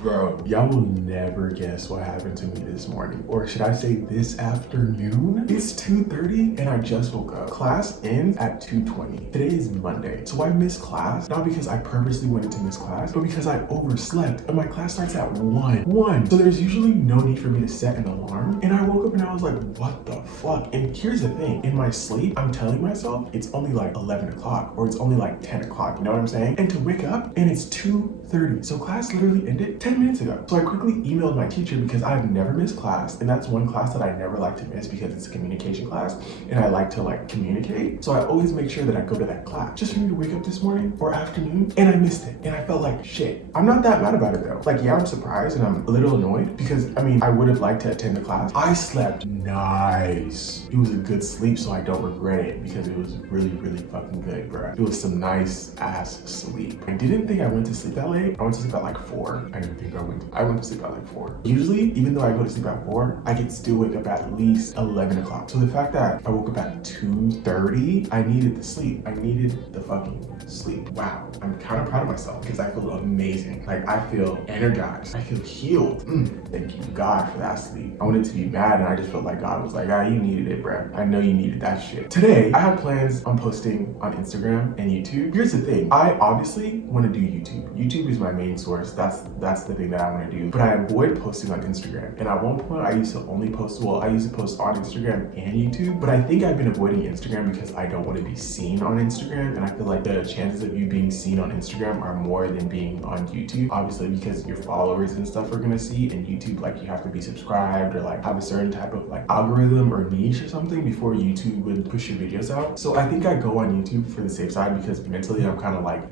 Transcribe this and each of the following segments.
Bro, y'all will never guess what happened to me this morning. Or should I say this afternoon? It's 2:30 and I just woke up. Class ends at 2:20. Today is Monday. So I missed class, not because I purposely wanted to miss class, but because I overslept and my class starts at 1. So there's usually no need for me to set an alarm. And I woke up and I was like, what the fuck? And here's the thing, in my sleep, I'm telling myself it's only like 11 o'clock or it's only like 10 o'clock, you know what I'm saying? And to wake up and it's 2:30. So class literally ended 10 minutes ago. So I quickly emailed my teacher because I've never missed class, and that's one class that I never like to miss because it's a communication class and I like to communicate. So I always make sure that I go to that class. Just for me to wake up this morning or afternoon and I missed it and I felt like shit. I'm not that mad about it though. Like, yeah, I'm surprised and I'm a little annoyed because I mean, I would have liked to attend the class. I slept nice. It was a good sleep, so I don't regret it because it was really, really fucking good, bro. It was some nice ass sleep. I didn't think I went to sleep that late. I went to sleep at like 4. I didn't think I went to sleep at like 4. Usually, even though I go to sleep at 4, I can still wake up at least 11 o'clock. So the fact that I woke up at 2:30, I needed the sleep. I needed the fucking sleep. Wow. I'm kind of proud of myself because I feel amazing. Like, I feel energized. I feel healed. Thank you, God, for that sleep. I wanted to be mad and I just felt like God was like, you needed it, bruh. I know you needed that shit. Today, I have plans on posting on Instagram and YouTube. Here's the thing. I obviously want to do YouTube. YouTube is my main source. That's the thing that I want to do. But I avoid posting on Instagram. And at one point, I used to post on Instagram and YouTube. But I think I've been avoiding Instagram because I don't want to be seen on Instagram. And I feel like the chances of you being seen on Instagram are more than being on YouTube. Obviously, because your followers and stuff are going to see. And YouTube, like, you have to be subscribed or like have a certain type of like algorithm or niche or something before YouTube would push your videos out. So I think I go on YouTube for the safe side because mentally I'm kind of like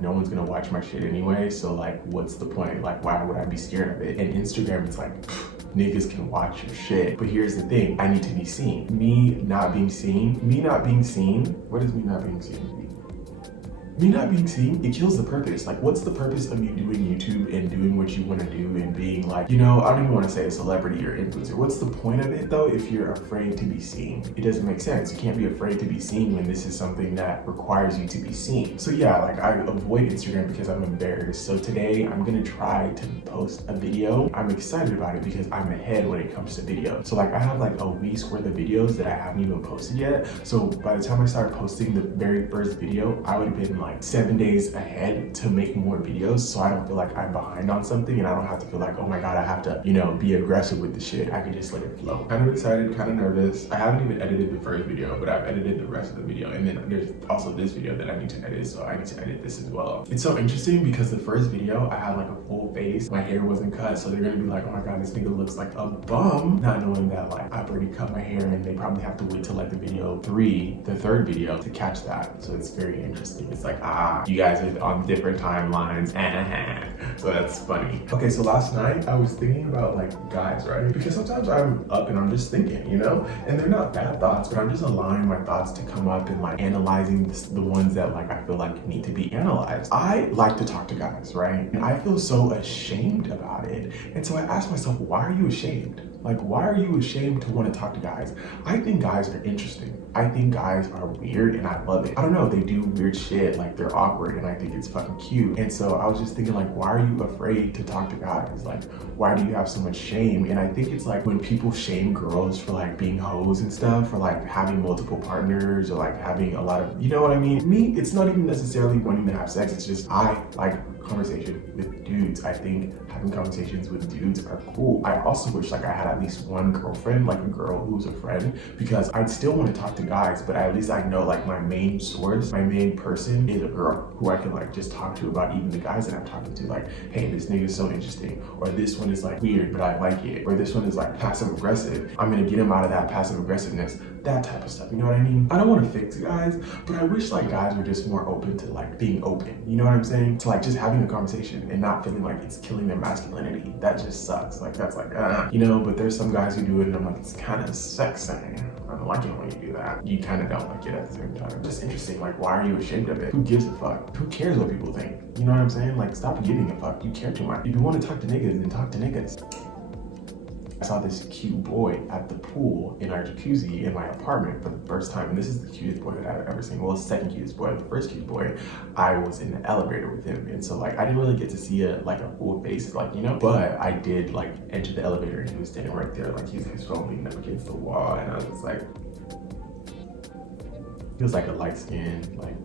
no one's gonna watch my shit anyway, so like what's the point? Like, why would I be scared of it? And Instagram is like, niggas can watch your shit. But here's the thing, I need to be seen. Me not being seen, what does me not being seen mean? Me not being seen, it kills the purpose. Like, what's the purpose of you doing YouTube and doing what you want to do and being like, I don't even want to say a celebrity or influencer. What's the point of it though if you're afraid to be seen? It doesn't make sense. You can't be afraid to be seen when this is something that requires you to be seen. So yeah, like, I avoid Instagram because I'm embarrassed. So today I'm gonna try to post a video. I'm excited about it because I'm ahead when it comes to video. So like, I have like a week's worth of videos that I haven't even posted yet. So by the time I start posting the very first video, I would have been like 7 days ahead to make more videos, so I don't feel like I'm behind on something and I don't have to feel like, oh my God, I have to, be aggressive with the shit. I can just let it flow. Kind of excited, kind of nervous. I haven't even edited the first video, but I've edited the rest of the video. And then there's also this video that I need to edit, so I need to edit this as well. It's so interesting because the first video, I had like a full face. My hair wasn't cut, so they're gonna be like, oh my God, this nigga looks like a bum. Not knowing that like I've already cut my hair and they probably have to wait till like the third video to catch that. So it's very interesting. It's like, you guys are on different timelines. So that's funny. Okay, so last night I was thinking about like guys, right? Because sometimes I'm up and I'm just thinking, and they're not bad thoughts, but I'm just allowing my thoughts to come up and like analyzing the ones that like I feel like need to be analyzed. I like to talk to guys, right? And I feel so ashamed about it. And so I asked myself, why are you ashamed? Like, why are you ashamed to want to talk to guys? I think guys are interesting. I think guys are weird and I love it. I don't know, they do weird shit, like they're awkward and I think it's fucking cute. And so I was just thinking like, why are you afraid to talk to guys? Like, why do you have so much shame? And I think it's like when people shame girls for like being hoes and stuff, or like having multiple partners or like having a lot of, you know what I mean? Me, it's not even necessarily wanting to have sex. It's just, I like conversation with dudes. I think having conversations with dudes are cool. I also wish like I had at least one girlfriend, like a girl who's a friend, because I'd still want to talk to guys, but at least I know like my main source, my main person is a girl who I can like just talk to about even the guys that I'm talking to. Like, hey, this nigga's so interesting, or this one is like weird, but I like it, or this one is like passive aggressive. I'm gonna get him out of that passive aggressiveness, that type of stuff. You know what I mean? I don't want to fix guys, but I wish like guys were just more open to like being open. You know what I'm saying? To like just having a conversation and not feeling like it's killing their masculinity. That just sucks. Like, that's like, but there's some guys who do it and I'm like, it's kind of sexy. I don't like it when you do that. You kind of don't like it at the same time. Just interesting, like, why are you ashamed of it? Who gives a fuck? Who cares what people think? You know what I'm saying? Like, stop giving a fuck. You care too much. If you want to talk to niggas, then talk to niggas. I saw this cute boy at the pool in our jacuzzi in my apartment for the first time. And this is the cutest boy that I've ever seen. Well, the second cutest boy. The first cutest boy, I was in the elevator with him. And so like, I didn't really get to see a full face, like, you know, but I did like enter the elevator and he was standing right there. Like his phone leaning up against the wall. And I was like, he was like a light skin, like,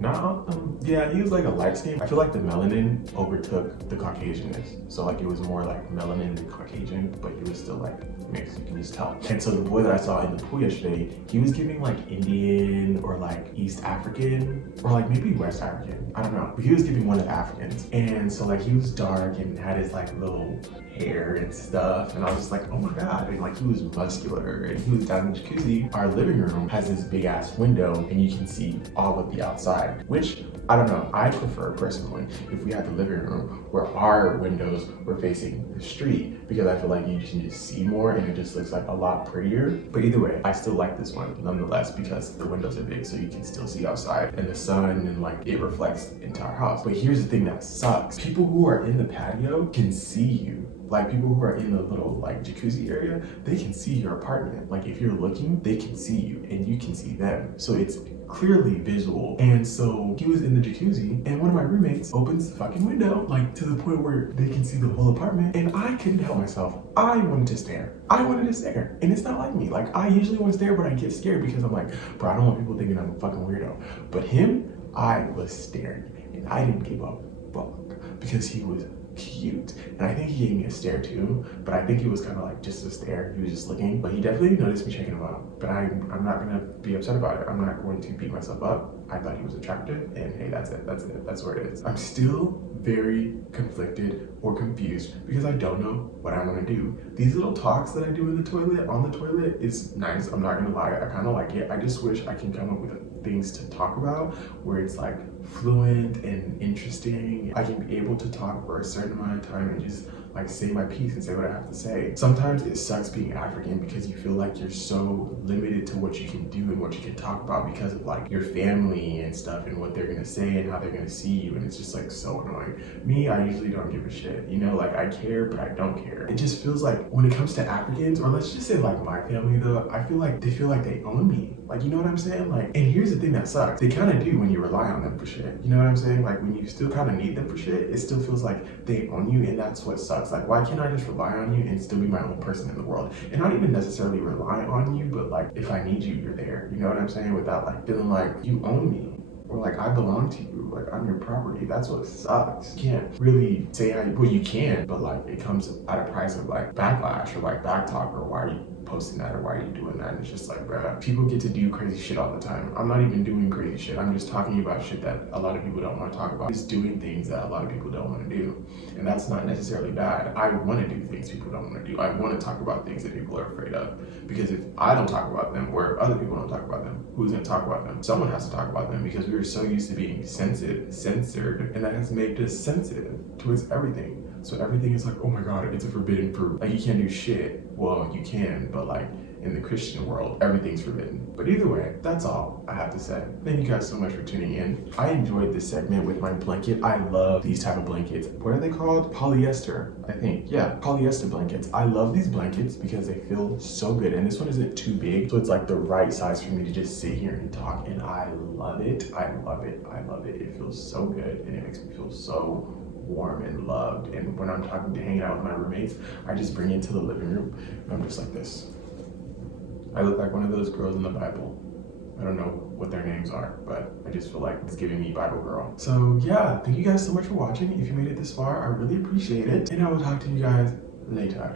yeah, he was like a light skin. I feel like the melanin overtook the Caucasianness. So like it was more like melanin than Caucasian, but he was still like mixed, you can just tell. And so the boy that I saw in the pool yesterday, he was giving like Indian or like East African or like maybe West African, I don't know. But he was giving one of the Africans. And so like he was dark and had his like little hair and stuff. And I was just like, oh my God. And like he was muscular and he was down in the jacuzzi. Our living room has this big ass window and you can see all of the outside, which I don't know. I prefer personally if we had the living room where our windows were facing the street, because I feel like you can just see more and it just looks like a lot prettier. But either way, I still like this one nonetheless because the windows are big so you can still see outside and the sun and like it reflects into our house. But here's the thing that sucks. People who are in the patio can see you. Like people who are in the little like jacuzzi area, they can see your apartment. Like if you're looking, they can see you and you can see them. So it's clearly visual. And so he was in the jacuzzi and one of my roommates opens the fucking window, like to the point where they can see the whole apartment. And I couldn't help myself. I wanted to stare. And it's not like me. Like I usually want to stare, but I get scared because I'm like, bro, I don't want people thinking I'm a fucking weirdo. But him, I was staring and I didn't give a fuck because he was cute. And I think he gave me a stare too, but I think it was kind of like just a stare. He was just looking, but he definitely noticed me checking him out. But I'm not gonna be upset about it. I'm not going to beat myself up. I thought he was attractive and hey, that's it. That's where it is. I'm still very conflicted or confused because I don't know what I want to do. These little talks that I do in the toilet, on the toilet, is nice. I'm not gonna lie, I kind of like it. I just wish I can come up with things to talk about where it's like fluent and interesting. I can be able to talk for a certain amount of time and just like say my piece and say what I have to say. Sometimes it sucks being African because you feel like you're so limited to what you can do and what you can talk about because of like your family and stuff and what they're gonna say and how they're gonna see you, and it's just like so annoying. Me, I usually don't give a shit, you know, like I care but I don't care. It just feels like when it comes to Africans, or let's just say like my family though, I feel like they own me. Like, you know what I'm saying? Like, and here's the thing that sucks. They kind of do when you rely on them for shit. You know what I'm saying? Like when you still kind of need them for shit, it still feels like they own you, and that's what sucks. Like, why can't I just rely on you and still be my own person in the world? And not even necessarily rely on you, but like if I need you, you're there. You know what I'm saying? Without like feeling like you own me. Or like I belong to you, like I'm your property. That's what sucks. You can't really say how you, well you can, but like it comes at a price of like backlash or like backtalk, or why are you posting that, or why are you doing that? And it's just like, bruh, people get to do crazy shit all the time. I'm not even doing crazy shit. I'm just talking about shit that a lot of people don't want to talk about. Just doing things that a lot of people don't want to do. And that's not necessarily bad. I want to do things people don't want to do. I want to talk about things that people are afraid of. Because if I don't talk about them, or if other people don't talk about them, who's going to talk about them? Someone has to talk about them, because we're so used to being censored, and that has made us sensitive towards everything. So everything is like, oh my God, it's a forbidden fruit. Like you can't do shit. Well, you can, but like in the Christian world, everything's forbidden. But either way, that's all I have to say. Thank you guys so much for tuning in. I enjoyed this segment with my blanket. I love these type of blankets. What are they called? Polyester, I think. Yeah, polyester blankets. I love these blankets because they feel so good. And this one isn't too big, so it's like the right size for me to just sit here and talk. And I love it. I love it. I love it. It feels so good, and it makes me feel so warm and loved. And when I'm hanging out with my roommates, I just bring it into the living room and I'm just like this. I look like one of those girls in the Bible. I don't know what their names are, but I just feel like it's giving me Bible girl. So yeah, thank you guys so much for watching. If you made it this far, I really appreciate it. And I will talk to you guys later.